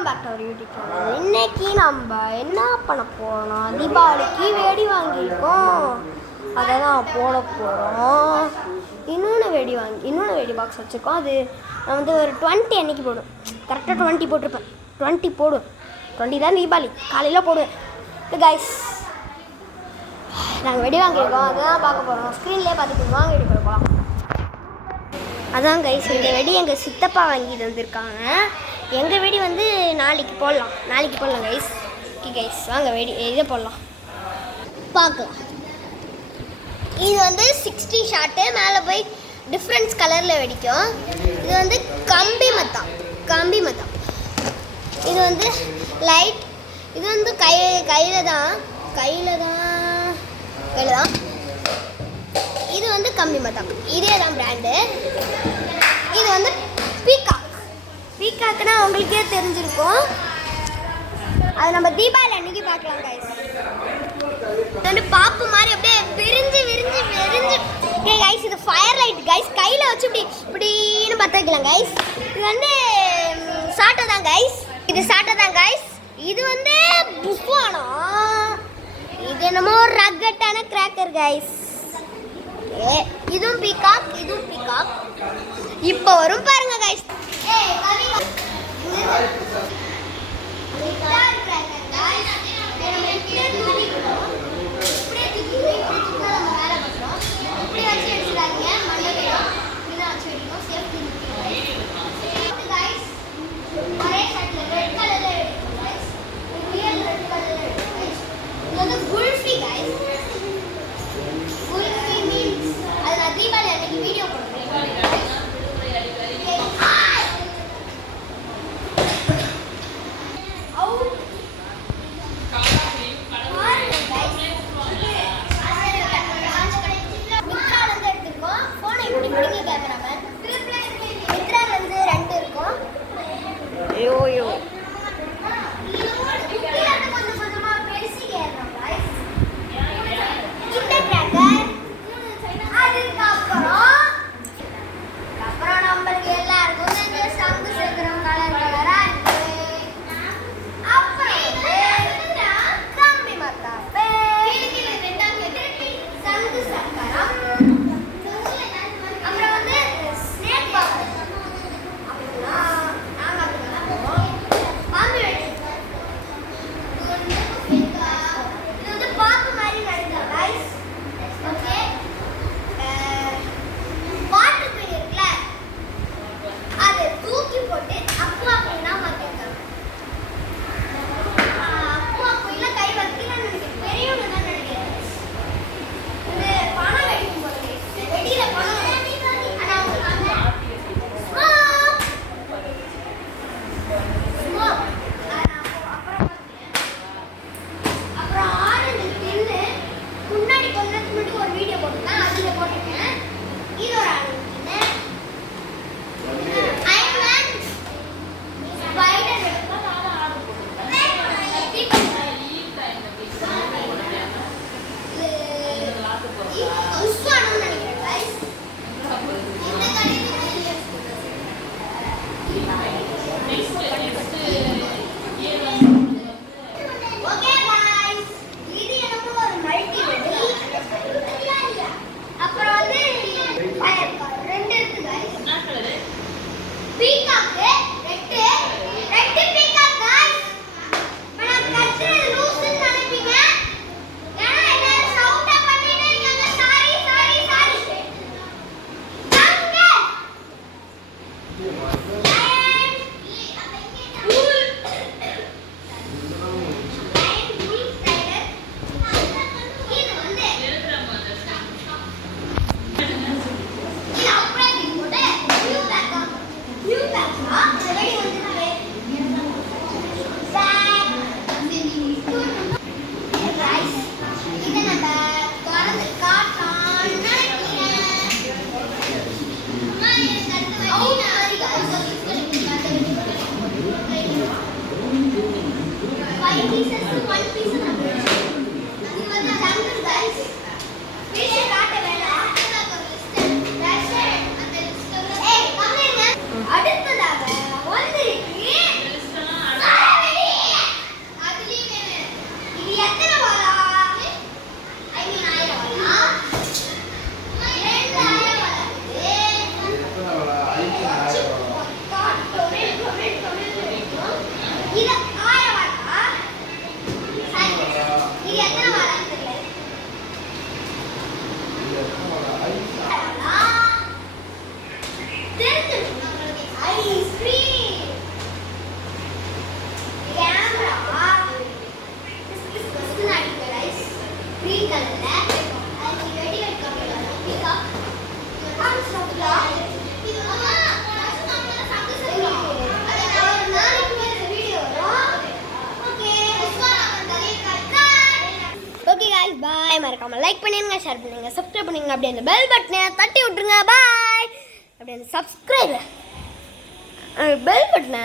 Welcome back to our YouTube channel. இன்னைக்கு நம்ம என்ன பண்ண போறோம், தீபாவளிக்கு வெடி வாங்கியிருக்கோம், அதை தான் போட போகிறோம். இன்னொன்று வெடி பாக்ஸ் வச்சுருக்கோம். அது நான் வந்து ஒரு 20 அன்னைக்கு போடும், கரெக்டாக 20 போட்டிருப்பேன். 20 போடும், 20 தான் தீபாவளி காலையில் போடுவேன். கைஸ், நாங்கள் வெடி வாங்கியிருக்கோம், அதுதான் பார்க்க போகிறோம். ஸ்க்ரீன்லேயே பார்த்துட்டு வாங்க வெடி போட போகலாம். அதான் கைஸ், இந்த வெடி எங்கள் சித்தப்பா வாங்கி தந்திருக்காங்க. எங்கள் வெடி வந்து நாளைக்கு போடலாம் கைஸ். ஓகே கைஸ், வாங்க வெடி இதை போடலாம் பார்க்கலாம். இது வந்து 60 ஷாட்டு, மேலே போய் டிஃப்ரெண்ட்ஸ் கலரில் வெடிக்கும். இது வந்து கம்பி மத்தம். இது வந்து லைட். இது வந்து கையில் தான். இது வந்து கம்பி மத்தம், இதே தான் பிராண்டு. இது வந்து பீகாக்னா உங்களுக்கே தெரிஞ்சிருக்கும். அது நம்ம தீபாவளி அன்னைக்கு பார்க்கலாம் கைஸ். இது வந்து பாப்பு மாதிரி அப்படியே விரிஞ்சு கைஸ். இது ஃபயர் லைட் கைஸ், கையில் வச்சு இப்படின்னு பற்ற வைக்கலாம் கைஸ். இது வந்து சாட்டை தான் கைஸ். இது வந்து புஃபானா, இது என்னமோ ரக்கட்டான கிராக்கர் கைஸ். இதுவும் பீகாக். இப்போ வரும் பாருங்க கைஸ். அடுத்ததாக வந்து மறக்காம லைக் பண்ணிடுங்க, ஷேர் பண்ணுங்க, சப்ஸ்கிரைப் பண்ணுங்க. அப்படியே அந்த பெல் பட்டனை தட்டி விட்டுருங்க. பாய். அப்படியே அந்த சப்ஸ்கிரைப் பெல் பட்டனை